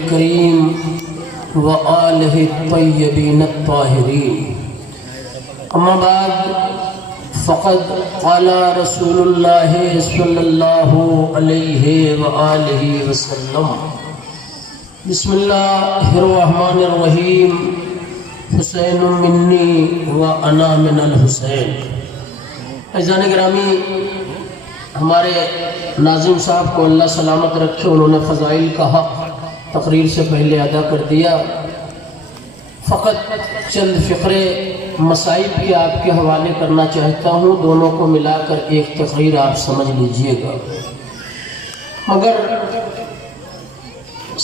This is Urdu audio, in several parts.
الكريم وآله الطيبين الطاهرين أما بعد فقد قال رسول الله صلى الله عليه وآله وسلم بسم الله الرحمن الرحيم حسین منی و انا من الحسین۔ عزیزان گرامی، ہمارے ناظم صاحب کو اللہ سلامت رکھے، انہوں نے فضائل کا حق تقریر سے پہلے ادا کر دیا۔ فقط چند فقرے مصائب کے آپ کے حوالے کرنا چاہتا ہوں، دونوں کو ملا کر ایک تقریر آپ سمجھ لیجئے گا۔ مگر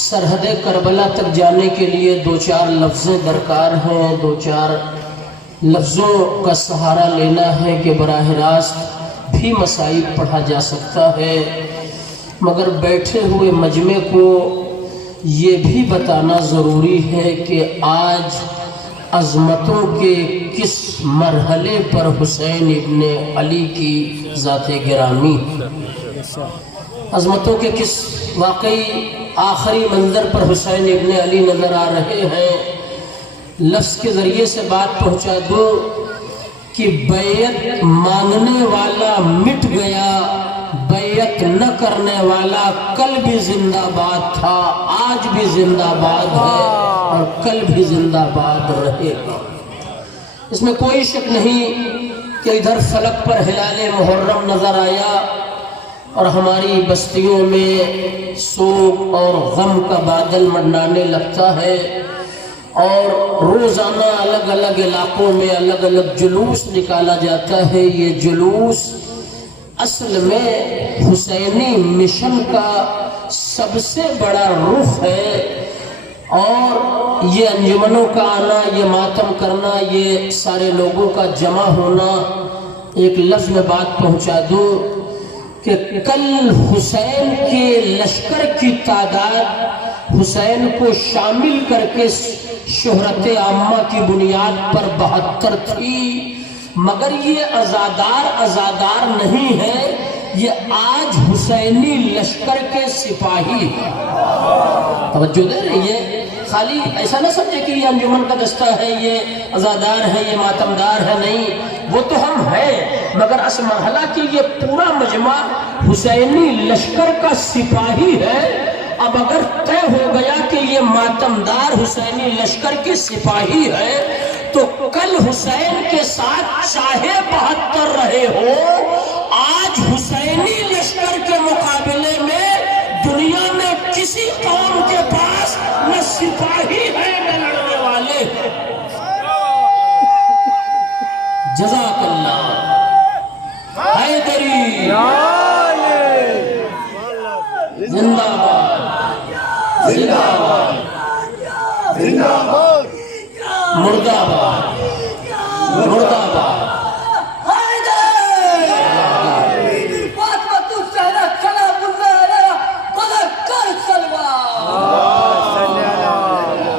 سرحد کربلا تک جانے کے لیے دو چار لفظیں درکار ہیں، دو چار لفظوں کا سہارا لینا ہے کہ براہ راست بھی مصائب پڑھا جا سکتا ہے، مگر بیٹھے ہوئے مجمع کو یہ بھی بتانا ضروری ہے کہ آج عظمتوں کے کس مرحلے پر حسین ابن علی کی ذات گرامی، عظمتوں کے کس واقعی آخری منظر پر حسین ابن علی نظر آ رہے ہیں۔ لفظ کے ذریعے سے بات پہنچا دوں کہ بیعت ماننے والا مٹ گیا، بیعت نہ کرنے والا کل بھی زندہ باد تھا، آج بھی زندہ باد ہے اور کل بھی زندہ باد رہے گا۔ اس میں کوئی شک نہیں کہ ادھر فلک پر ہلال محرم نظر آیا اور ہماری بستیوں میں سوگ اور غم کا بادل منڈانے لگتا ہے، اور روزانہ الگ الگ علاقوں میں الگ الگ جلوس نکالا جاتا ہے۔ یہ جلوس اصل میں حسینی مشن کا سب سے بڑا رخ ہے، اور یہ انجمنوں کا آنا، یہ ماتم کرنا، یہ سارے لوگوں کا جمع ہونا، ایک لفظ میں بات پہنچا دوں کہ کل حسین کے لشکر کی تعداد حسین کو شامل کر کے شہرت عامہ کی بنیاد پر 72 تھی، مگر یہ ازادار نہیں ہے، یہ آج حسینی لشکر کے سپاہی ہیں۔ توجہ دے رہی ہے، خالی ایسا نہ سمجھے کہ یہ انجمن کا دستہ ہے، یہ ازادار ہے، یہ ماتمدار ہے، نہیں، وہ تو ہم ہیں، مگر اس مرحلہ کی یہ پورا مجمع حسینی لشکر کا سپاہی ہے۔ اب اگر طے ہو گیا کہ یہ ماتمدار حسینی لشکر کے سپاہی ہے، تو کل حسین کے ساتھ چاہے 72 رہے ہو، آج حسینی لشکر کے مقابلے میں دنیا میں کسی قوم کے پاس نہ سپاہی ہے نہ لڑنے والے۔ جزاک اللہ حیدری زندہ باد، زندہ باد، زندہ باد، مردہ باد، مردہ باد۔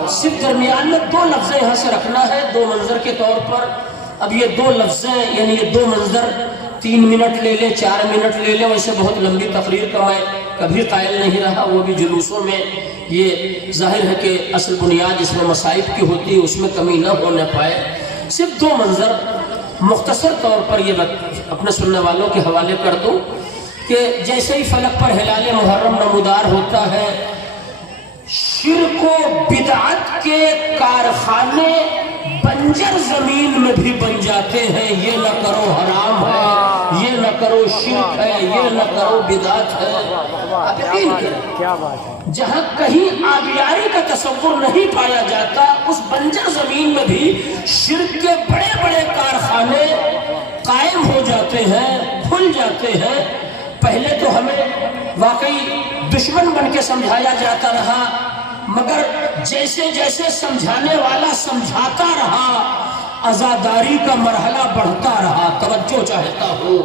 صرف درمیان میں دو لفظ یہاں سے رکھنا ہے، دو منظر کے طور پر۔ اب یہ دو لفظیں، یعنی یہ دو منظر 3 منٹ لے لیں، 4 منٹ لے لیں، ویسے بہت لمبی تقریر کا میں کبھی قائل نہیں رہا، وہ بھی جلوسوں میں۔ یہ ظاہر ہے کہ اصل بنیاد اس میں مصائب کی ہوتی ہے، اس میں کمی نہ ہونے پائے۔ صرف دو منظر مختصر طور پر یہ اپنے سننے والوں کے حوالے کر دوں کہ جیسے ہی فلک پر ہلال محرم نمودار ہوتا ہے، شرک و بدعت کے کارخانے بنجر زمین میں بھی بن جاتے ہیں۔ یہ نہ کرو حرام ہے، یہ نہ کرو شرک ہے، یہ نہ کرو بدعت ہے۔ اب یقین کریں، جہاں کہیں آبیاری کا تصور نہیں پایا جاتا، اس بنجر زمین میں بھی شرک کے بڑے بڑے کارخانے قائم ہو جاتے ہیں، کھل جاتے ہیں۔ پہلے تو ہمیں واقعی دشمن بن کے سمجھایا جاتا رہا، مگر جیسے جیسے سمجھانے والا سمجھاتا رہا، عزاداری کا مرحلہ بڑھتا رہا۔ توجہ چاہتا ہوں،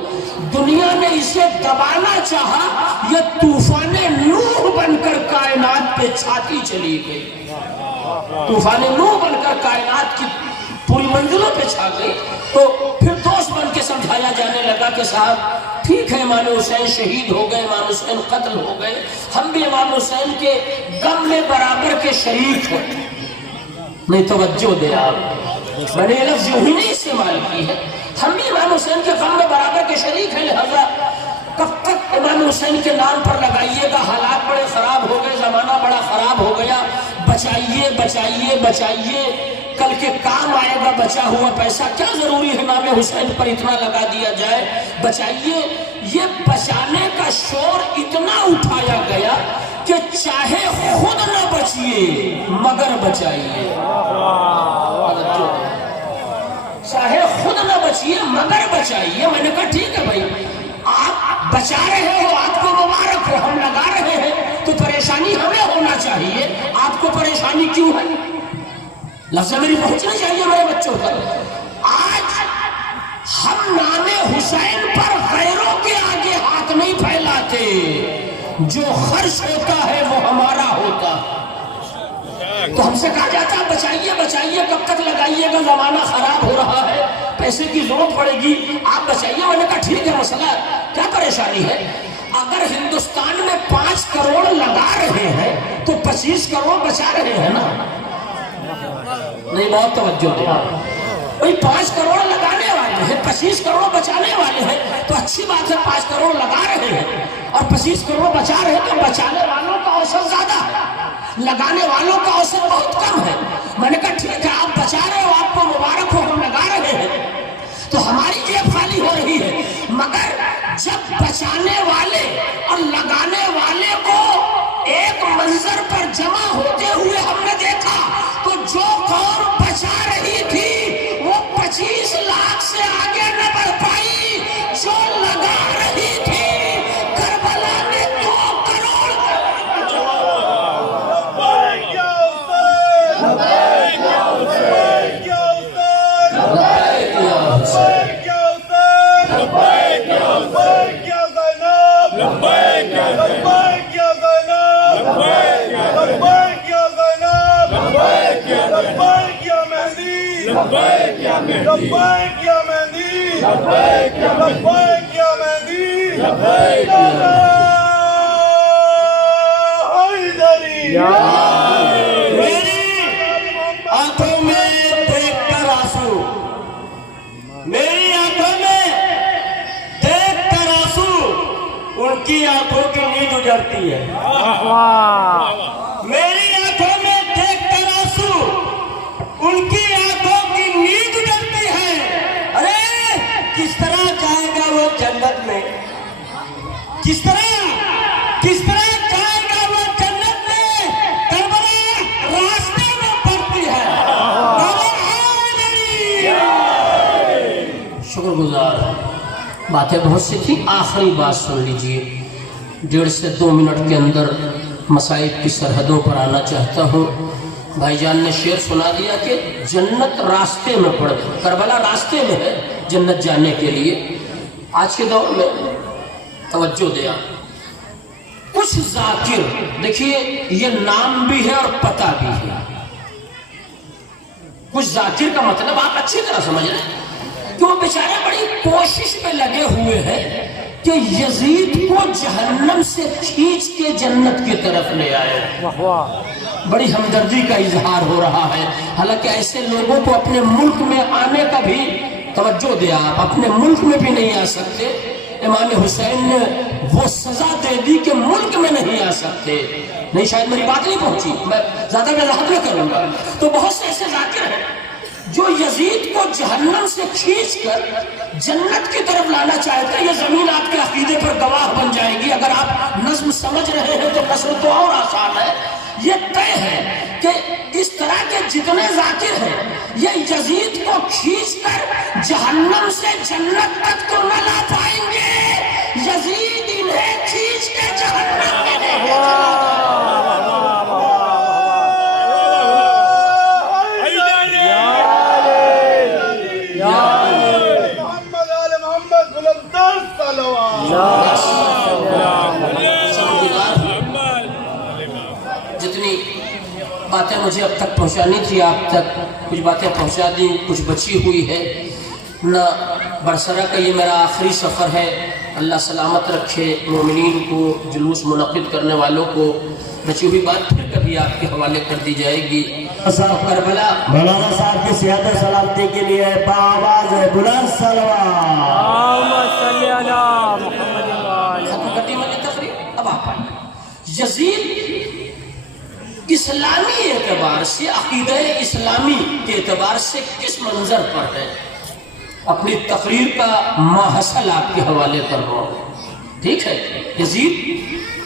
دنیا نے اسے دبانا چاہا، یہ طوفان نوح بن کر کائنات پہ چھاتی چلی گئی۔ طوفان نوح بن کر کائنات کی پوری منزلوں پہ چھا گئی۔ تو پھر دوست بن کے سمجھایا جانے لگا کہ صاحب ٹھیک ہے، امام حسین شہید ہو گئے، امام حسین قتل ہو گئے، ہم بھی امام حسین کے غم میں برابر کے شریک ہیں. نہیں توجہ دے آپ, میں نے یہ لفظ یوں ہی نہیں استعمال کی ہے, ہم بھی امام حسین کے غم میں برابر کے شریک ہیں. لہذا کب تک امام حسین کے نام پر لگائیے گا؟ حالات بڑے خراب ہو گئے, زمانہ بڑا خراب ہو گیا, بچائیے بچائیے بچائیے, کل کے کام آئے گا بچا ہوا پیسہ. کیا ضروری ہے امام حسین پر اتنا لگا دیا جائے؟ بچائیے. یہ بچانے کا شور اتنا اٹھایا گیا کہ چاہے خود نہ بچیے مگر بچائیے. چاہے خود نہ بچیے مگر بچائیے. میں نے کہا ٹھیک ہے بھائی, آپ بچا رہے ہو, آپ کو مبارک ہو, ہم لگا رہے ہیں تو پریشانی ہمیں ہونا چاہیے, آپ کو پریشانی کیوں ہے؟ لفظ میری پہنچنا چاہیے میرے بچوں پر. آج ہم نام حسین پر غیروں کے آگے ہاتھ نہیں پھیلاتے, جو خرچ ہوتا ہے وہ ہمارا ہوتا. تو ہم سے کہا جاتا ہے بچائیے بچائیے, کب تک لگائیے گا, زمانہ خراب ہو رہا ہے, پیسے کی ضرورت پڑے گی, آپ بچائیے. میں نے کہا ٹھیک ہے, مسئلہ کیا پریشانی ہے؟ اگر ہندوستان میں 5 کروڑ لگا رہے ہیں تو 25 کروڑ بچا رہے ہیں نا. نہیں, بہت توجہ دے. 5 کروڑ لگانے والے ہیں, 25 کروڑ بچانے والے ہیں, تو اچھی بات ہے. 5 کروڑ لگا رہے ہیں اور 25 کروڑ بچا رہے ہیں, تو بچانے والوں کا اوسط زیادہ ہے, لگانے والوں کا اوسط بہت کم ہے. میں نے کہا ٹھیک ہے, آپ بچا رہے ہو, آپ کو مبارک ہو, ہم لگا رہے ہیں تو ہماری جیب خالی ہو رہی ہے. مگر جب بچانے والے اور لگانے والے کو ایک منظر پر جمع ہوتے ہوئے ہم نے دیکھا, تو جو قوم بچا رہی تھی وہ 25 لاکھ سے آگے نہ بڑھ پائی, جو لگا رہی تھی کربلا نے 2 کروڑ. لبیک یا مہدی, لبیک یا مہدی, حیدری. میری آنکھوں میں دیکھ کر آنسو, میری آنکھوں میں دیکھ کر آنسو, ان کی آنکھوں کی نیند اجڑتی ہے. میری آنکھوں میں دیکھ کر آنسو, ان کی آنکھوں کی نیند اجڑتی ہے. ارے کس طرح جائے گا وہ جنت میں, کس طرح جائے گا وہ جنت میں؟ کربلا راستے میں پڑتی ہے. شکر گزار, باتیں بہت سی تھی, آخری بات سن لیجئے. 1.5 سے 2 منٹ کے اندر مصائب کی سرحدوں پر آنا چاہتا ہوں. بھائی جان نے شعر سنا دیا کہ جنت راستے میں پڑتی, کربلا راستے میں ہے جنت جانے کے لیے. آج کے دور میں توجہ دیا, کچھ ذاکر, دیکھیے یہ نام بھی ہے اور پتہ بھی ہے. کچھ ذاکر کا مطلب آپ اچھی طرح سمجھ رہے ہیں کہ وہ بیچارے بڑی کوشش میں لگے ہوئے ہیں کہ یزید کو جہنم سے کھینچ کے جنت کی طرف لے آئے. بڑی ہمدردی کا اظہار ہو رہا ہے. حالانکہ ایسے لوگوں کو اپنے ملک میں آنے کا بھی, توجہ دے آپ, اپنے ملک میں بھی نہیں آ سکتے. امام حسین نے وہ سزا دے دی کہ ملک میں نہیں آ سکتے. نہیں, شاید میری بات نہیں پہنچی, میں زیادہ وضاحت نہیں کروں گا. تو بہت سے ایسے ذاکر ہیں جو یزید کو جہنم سے کھینچ کر جنت کی طرف لانا چاہتے ہیں. یہ زمین آپ کے عقیدے پر گواہ بن جائے گی. اگر آپ نظم سمجھ رہے ہیں تو نثر تو اور آسان ہے. یہ طے ہے کہ اس طرح کے جتنے ذاکر ہیں یہ یزید کو کھینچ کر جہنم سے جنت تک تو نہ لا پائیں گے, یزید انہیں کھینچ کے جہنم میں لے کے چلا جتنی باتیں مجھے اب تک پہنچانی تھی آپ تک, کچھ باتیں پہنچا دی, کچھ بچی ہوئی ہے. نہ برسرا کا یہ میرا آخری سفر ہے، اللہ سلامت رکھے مومنین کو، جلوس منعقد کرنے والوں کو۔ بچی ہوئی بات پھر کبھی آپ کے حوالے کر دی جائے گی۔ کربلا مولانا صاحب کی صحت و سلامتی کے لیے بآواز بلند صلوات۔ ختم کر دی میں نے تقریر، اب آپ آئیے۔ یزید اسلامی اعتبار سے، عقیدہ اسلامی کے اعتبار سے کس منظر پر ہے؟ اپنی تقریر کا ماحصل آپ کے حوالے کر رہا ہوں، ٹھیک ہے؟ یزید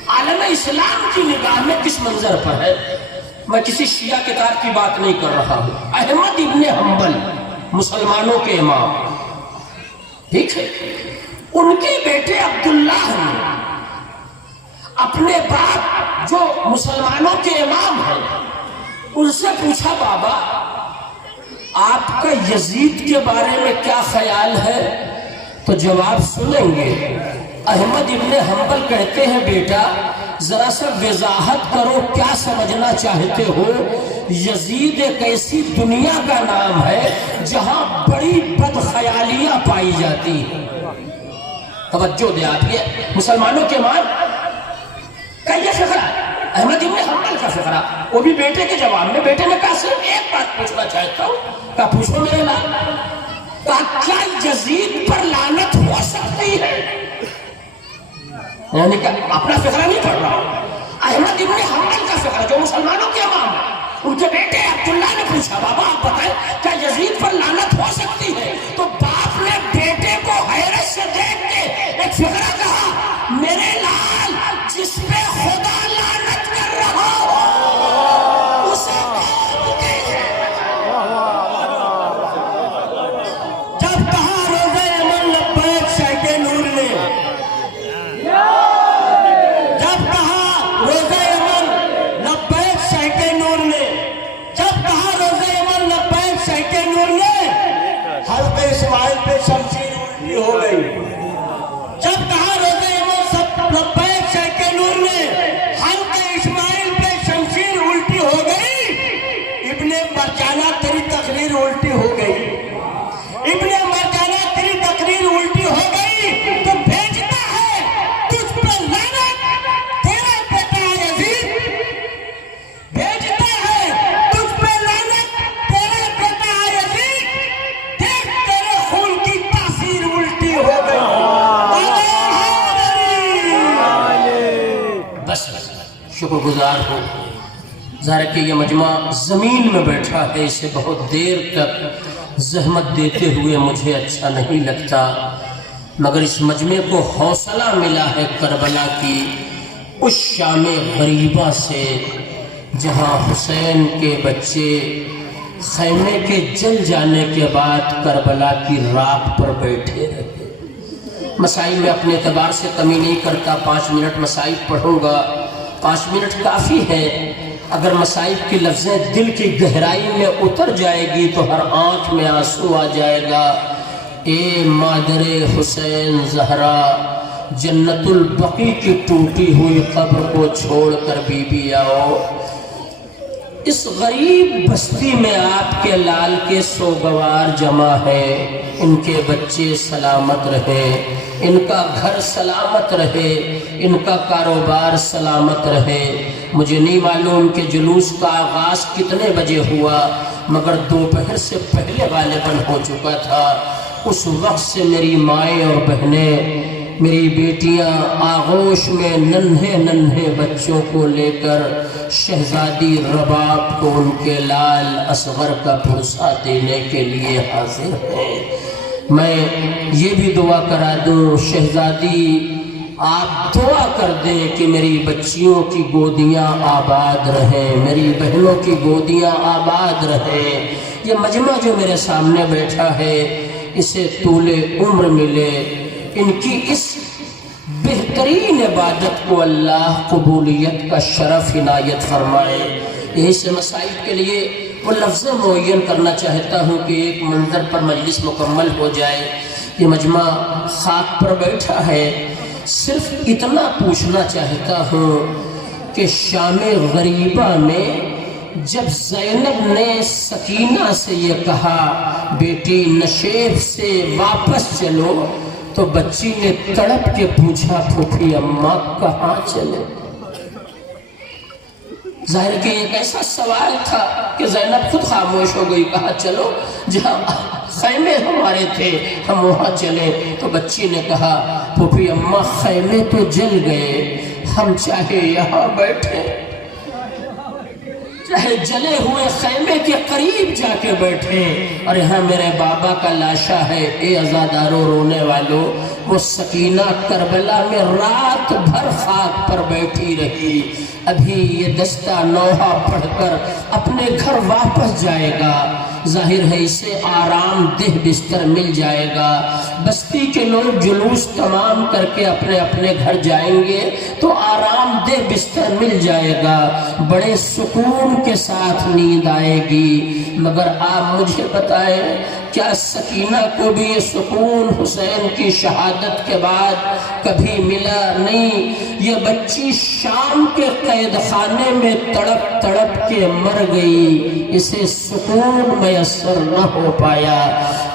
عالم اسلام کی نگاہ میں کس منظر پر ہے؟ میں کسی شیعہ کتاب کی بات نہیں کر رہا ہوں۔ احمد ابن حنبل مسلمانوں کے امام، ٹھیک ہے؟ ان کے بیٹے عبداللہ نے اپنے باپ جو مسلمانوں کے امام ہیں ان سے پوچھا، بابا آپ کا یزید کے بارے میں کیا خیال ہے؟ تو جواب سنیں گے۔ احمد ابن حنبل کہتے ہیں، بیٹا ذرا سا وضاحت کرو، کیا سمجھنا چاہتے ہو؟ یزید ایک ایسی دنیا کا نام ہے جہاں بڑی بد خیالیاں پائی جاتی ہیں۔ توجہ دے آپ، یہ مسلمانوں کے امام کا یہ فقرہ ہے، احمد ابن حنبل کا فقرہ، وہ بھی بیٹے کے جواب میں۔ بیٹے نے کہا صرف ایک بات پوچھنا چاہتا ہوں۔ کہا پوچھو میرے لال۔ کہا کیا یزید پر لعنت ہو سکتی ہے؟ یعنی کہ اپنا فقرہ نہیں پڑھ رہا ہوں، احمد ابن حنبل کا فقرہ جو مسلمانوں کے امام ہیں، ان کے بیٹے عبداللہ نے پوچھا، بابا آپ بتائیں کیا یزید پر لعنت ہو سکتی ہے؟ تو باپ نے بیٹے کو حیرت سے دیکھ کے ایک فقرہ کہا، میرے لال جس پہ خدا لعنت کر رہا ہو اسے قوم کہے۔ جب کہا روزہ امن لبیک شیخ نور نے، جب کہا روزہ امن لبیک شیخ نور نے، جب کہا روزہ امن لبیک شیخ نور نے، حلق اسماعیل پہ شمشیر الٹی ہو گئی۔ جب کہا روزہ امن سب لبیک شیخ نور نے، حلق اسماعیل پہ شمشیر الٹی ہو گئی۔ ابن مرجانہ تیری تقریر الٹی ہو گئی، ابن مرجانہ تیری تقریر الٹی ہو گئی تو بھیجتا ہے تجھ پہ لعنت تیرا بیٹا یزید، بھیجتا ہے تجھ پہ لعنت تیرا بیٹا یزید، دیکھ تیرے خون کی تاثیر الٹی ہو گئی۔ بس شکر گزار ہوں، ظاہر ہے کہ یہ مجمع زمین میں بیٹھا ہے، اسے بہت دیر تک زحمت دیتے ہوئے مجھے اچھا نہیں لگتا، مگر اس مجمع کو حوصلہ ملا ہے کربلا کی اس شام غریبہ سے جہاں حسین کے بچے خیمے کے جل جانے کے بعد کربلا کی راکھ پر بیٹھے رہے۔ مسائل میں اپنے اعتبار سے کمی نہیں کرتا، 5 منٹ مسائل پڑھوں گا، 5 منٹ کافی ہے۔ اگر مسائل کی لفظیں دل کی گہرائی میں اتر جائے گی تو ہر آنکھ میں آنسو آ جائے گا۔ اے مادر حسین زہرا، جنت البقیع کی ٹوٹی ہوئی قبر کو چھوڑ کر بی بی آؤ۔ اس غریب بستی میں آپ کے لال کے سوگوار جمع ہے، ان کے بچے سلامت رہے، ان کا گھر سلامت رہے، ان کا کاروبار سلامت رہے۔ مجھے نہیں معلوم کہ جلوس کا آغاز کتنے بجے ہوا، مگر دوپہر سے پہلے غالباً ہو چکا تھا۔ اس وقت سے میری مائیں اور بہنیں، میری بیٹیاں آغوش میں ننھے ننھے بچوں کو لے کر شہزادی رباب کو ان کے لال اصغر کا پرسہ دینے کے لیے حاضر ہیں۔ میں یہ بھی دعا کرا دوں، شہزادی آپ دعا کر دیں کہ میری بچیوں کی گودیاں آباد رہیں، میری بہنوں کی گودیاں آباد رہیں۔ یہ مجمع جو میرے سامنے بیٹھا ہے اسے طول عمر ملے، ان کی اس بہترین عبادت کو اللہ قبولیت کا شرف عنایت فرمائے۔ یہی سے مسائل کے لیے وہ لفظ معین کرنا چاہتا ہوں کہ ایک منظر پر مجلس مکمل ہو جائے۔ یہ مجمع خاک پر بیٹھا ہے، صرف اتنا پوچھنا چاہتا ہوں کہ شام غریبہ میں جب زینب نے سکینہ سے یہ کہا بیٹی نشیب سے واپس چلو، تو بچی نے تڑپ کے پوچھا پھوپھی اماں کہاں چلے؟ ظاہر کہ ایک ایسا سوال تھا کہ زینب خود خاموش ہو گئی، کہا چلو جہاں خیمے ہمارے تھے ہم وہاں چلے۔ تو بچی نے کہا پھوپھی اماں خیمے تو جل گئے، ہم چاہے یہاں بیٹھے، چاہے جلے ہوئے خیمے کے قریب جا کے بیٹھے، اور یہاں میرے بابا کا لاشا ہے۔ اے عزاداروں رونے والوں، وہ سکینہ کربلا میں رات بھر خاک پر بیٹھی رہی، ابھی یہ دستہ نوحہ پڑھ کر اپنے گھر واپس جائے گا، ظاہر ہے اسے آرام دہ بستر مل جائے گا۔ بستی کے لوگ جلوس تمام کر کے اپنے اپنے گھر جائیں گے تو آرام دہ بستر مل جائے گا، بڑے سکون کے ساتھ نیند آئے گی۔ مگر آپ مجھے بتائیں کیا سکینہ کو بھی یہ سکون حسین کی شہادت کے بعد کبھی ملا؟ نہیں، یہ بچی شام کے قید خانے میں تڑپ تڑپ کے مر گئی، اسے سکون میسر نہ ہو پایا۔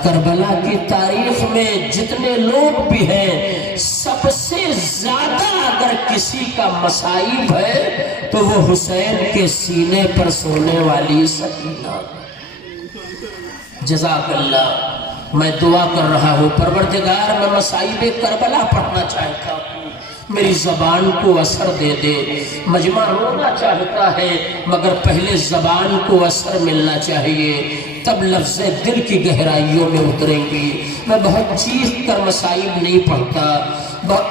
کربلا کی تاریخ میں جتنے لوگ بھی ہیں، سب سے زیادہ اگر کسی کا مصائب ہے تو وہ حسین کے سینے پر سونے والی سکینہ۔ جزاک اللہ۔ میں دعا کر رہا ہوں پروردگار، میں مصائب کربلا پڑھنا چاہتا ہوں، میری زبان کو اثر دے دے۔ مجمع رونا چاہتا ہے مگر پہلے زبان کو اثر ملنا چاہیے، تب لفظ دل کی گہرائیوں میں اتریں گی۔ میں بہت چیخ کر مصائب نہیں پڑھتا،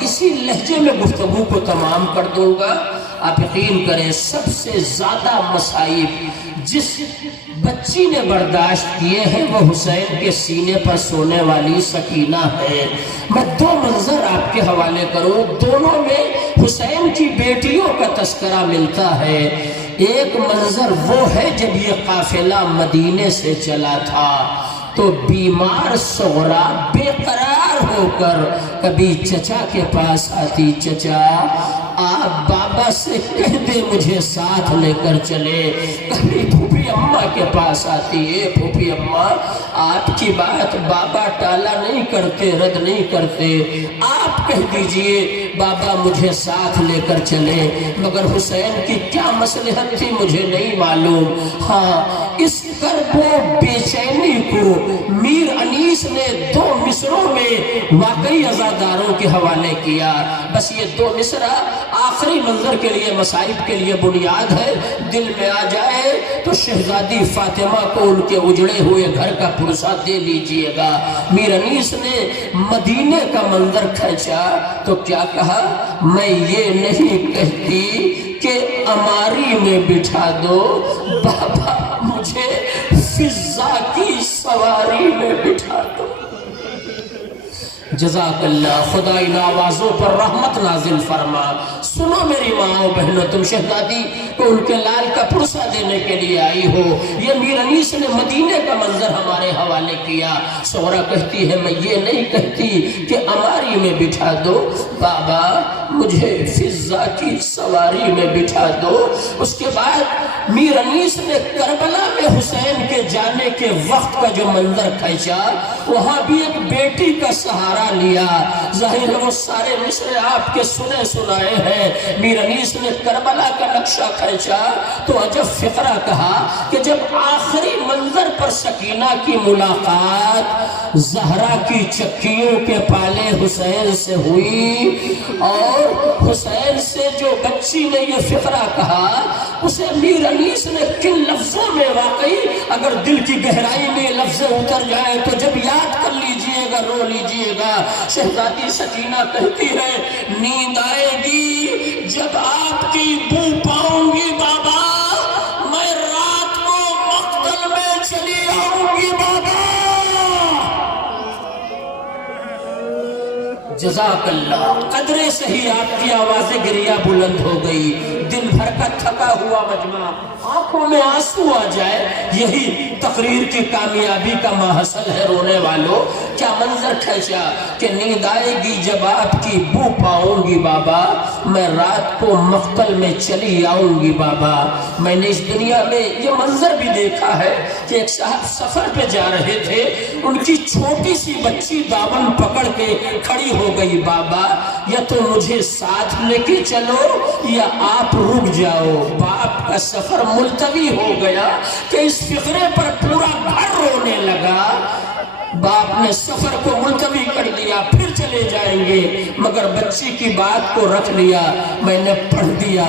اسی لہجے میں گفتگو کو تمام کر دوں گا۔ آپ یقین کریں سب سے زیادہ مصائب جس بچی نے برداشت کیے ہیں وہ حسین کے سینے پر سونے والی سکینہ ہے۔ میں دو منظر آپ کے حوالے کروں، دونوں میں حسین کی بیٹیوں کا تذکرہ ملتا ہے۔ ایک منظر وہ ہے جب یہ قافلہ مدینے سے چلا تھا تو بیمار صغرا بے قرار ہو کر کبھی چچا کے پاس آتی، چچا آپ بابا سے کہہ دے مجھے ساتھ لے کر چلے۔ کبھی پھوپھی اماں کے پاس آتی ہے، پھوپھی اماں آپ کی بات بابا ٹالا نہیں کرتے، رد نہیں کرتے، آپ کہہ دیجئے بابا مجھے ساتھ لے کر چلے۔ مگر حسین کی کیا مصلحت تھی مجھے نہیں معلوم۔ ہاں، اس کرب و بے چینی کو میر انیس نے دو مصروں میں واقعی عزاداروں کے حوالے کیا۔ بس یہ دو مصرع آخری منظر کے لیے، مصائب کے لیے بنیاد ہے، دل میں آ جائے تو شہزادی فاطمہ کو ان کے اجڑے ہوئے گھر کا پرسہ دے لیجئے گا۔ میر انیس نے مدینے کا منظر کھینچا تو کیا کہا، میں یہ نہیں کہتی کہ اماری میں بٹھا دو، بابا مجھے فضا کی سواری میں بٹھا دو۔ جزاک اللہ، خدا ان آوازوں پر رحمت نازل فرما۔ سنو میری ماں و بہنوں، تم شہزادی کو ان کے لال کا پرسہ دینے کے لیے آئی ہو۔ یہ میر انیس نے مدینے کا منظر ہمارے حوالے کیا۔ صغرا کہتی ہے میں یہ نہیں کہتی کہ اماری میں بٹھا دو، بابا مجھے فضا کی سواری میں بٹھا دو۔ اس کے بعد میر انیس نے کربلا میں حسین کے جانے کے وقت کا جو منظر کھینچا، وہاں بھی ایک بیٹی کا سہارا لیا۔ ظاہر ہے وہ سارے مصرے آپ کے سنے سنائے ہیں۔ میر انیس نے کربلا کا نقشہ کھینچا تو عجب فقرہ کہا کہ جب آخری منظر پر سکینہ کی ملاقات زہرا کی چکیوں کے پالے حسین سے ہوئی، اور حسین سے جو بچی نے یہ فقرہ کہا اسے میر انیس نے کن لفظوں میں، واقعی اگر دل کی گہرائی میں لفظ اتر جائے تو جب یاد کر لیجئے گا رو لیجئے گا۔ شہزادی سکینہ کہتی ہے نیند آئے گی جب آپ کی بو پاؤں گی بابا، میں رات کو مقتل میں چلی آؤں گی بابا۔ جزاک اللہ، قدرے سے ہی آپ کی آواز گریہ بلند ہو گئی۔ دن بھر کا تھکا ہوا مجمع، آنکھوں میں آنسو آ جائے، یہی تقریر کی کامیابی کا محصل ہے رونے والوں۔ کیا منظر کھینچا کہ نیند آئے گی جب آپ کی بو پاؤں گی بابا، میں رات کو مقتل میں چلی آؤں گی بابا۔ میں نے اس دنیا میں یہ منظر بھی دیکھا ہے کہ ایک صاحب سفر پہ جا رہے تھے، ان کی چھوٹی سی بچی دامن پکڑ کے کھڑی ہو گئی، بابا یا تو مجھے ساتھ لے کے چلو یا آپ رک جاؤ۔ باپ کا سفر ملتوی ہو گیا کہ اس فقرے پر پورا گھر رونے لگا۔ باپ نے سفر کو ملتوی کر دیا، پھر چلے جائیں گے، مگر بچی کی بات کو رکھ لیا۔ میں نے پڑھ دیا،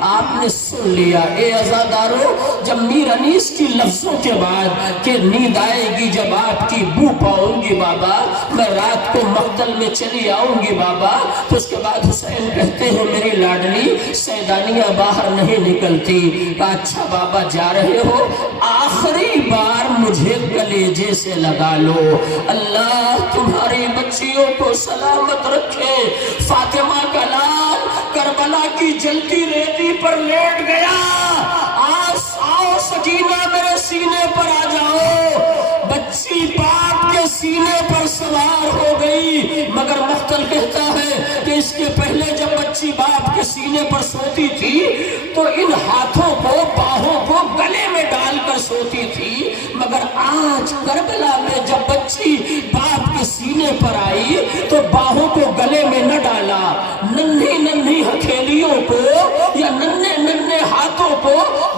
آپ نے سن لیا۔ اے عزادارو، جب میر انیس کی لفظوں کے بعد کہ نیند آئے گی جب آپ کی بو پاؤں گی بابا، میں رات کو مقتل میں چلی آؤں گی بابا، تو اس کے بعد حسین کہتے ہیں میری لاڈلی سیدانیاں باہر نہیں نکلتی۔ کہا اچھا بابا جا رہے ہو، آخری بار مجھے کلیجے سے لگا لو، اللہ تمہاری بچیوں کو سلامت رکھے۔ فاطمہ کا لال کربلا کی جلتی ریتی پر لیٹ گیا، آؤ سکینہ میرے سینے پر آ جاؤ۔ بچی باپ کے سینے پر سوار ہو گئی، مگر مقتل کہتا ہے کہ اس کے پہلے جب بچی باپ کے سینے پر سوتی تھی تو ان ہاتھوں کو باہوں کو گلے میں ڈال کر سوتی تھی، مگر آج کربلا میں جب بچی باپ کے سینے پر آئی تو باہوں کو گلے میں نہ ڈالا، ننھی ننھی ہتھیلیوں کو یا ننھے ننھے ہاتھوں کو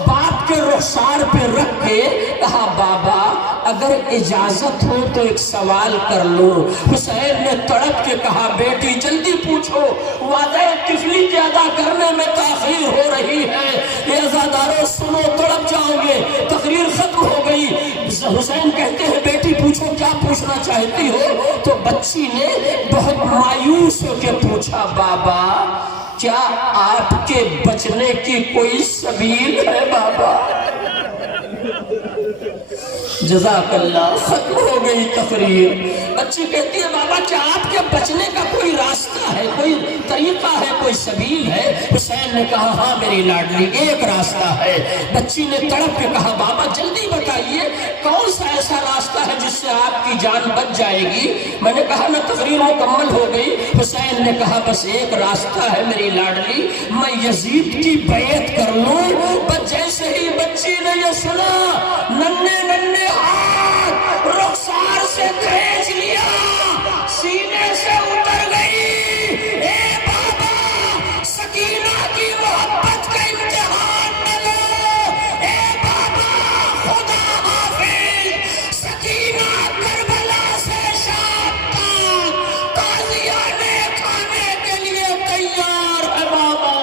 باپ کے رخسار پہ رکھ کے کہا بابا اگر اجازت ہو تو ایک سوال کر لوں۔ حسین نے تڑپ کے کہا بیٹی جلدی پوچھو، وعدہ طفلی کے ادا کرنے میں تاخیر ہو رہی ہے۔ اے عزادارو سنو، تڑپ جاؤ گے، تقریر ختم ہو گئی۔ حسین کہتے ہیں بیٹی پوچھو کیا پوچھنا چاہتی ہو؟ تو بچی نے بہت مایوس ہو کے پوچھا بابا کیا آپ کے بچنے کی کوئی سبیل ہے بابا؟ جزاک اللہ، ختم ہو گئی تقریر۔ بچی کہتی ہے بابا کیا آپ کے بچنے کا کوئی راستہ ہے، کوئی طریقہ ہے، کوئی سبیل ہے؟ حسین نے کہا ہاں میری لاڈلی ایک راستہ ہے۔ بچی نے تڑپ کے کہا بابا جلدی بتائیے کون سا ایسا راستہ ہے جس سے آپ کی جان بچ جائے گی؟ میں نے کہا نا تقریر مکمل ہو گئی۔ حسین نے کہا بس ایک راستہ ہے میری لاڈلی، میں یزید کی بیعت کر لوں۔ بس جیسے ہی بچی نے یہ سنا ننھے ننھے ہاتھ رخسار سے کھینچ لیا، سینے سے اتر گئی۔ اے بابا سکینہ کی محبت کا امتحان نہ لو، اے بابا خدا حافظ۔ سکینہ کربلا سے شام تک قاضیانے کھانے کے لیے تیار ہے بابا۔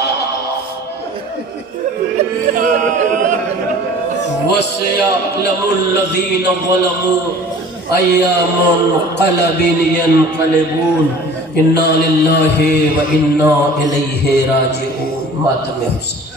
وَسَيَعْلَمُ الَّذِينَ ظَلَمُوا أَيَّ مُنقَلَبٍ يَنقَلِبُونَ إِنَّا لِلَّهِ وَإِنَّا إِلَيْهِ رَاجِعُونَ۔ ماتم حسین۔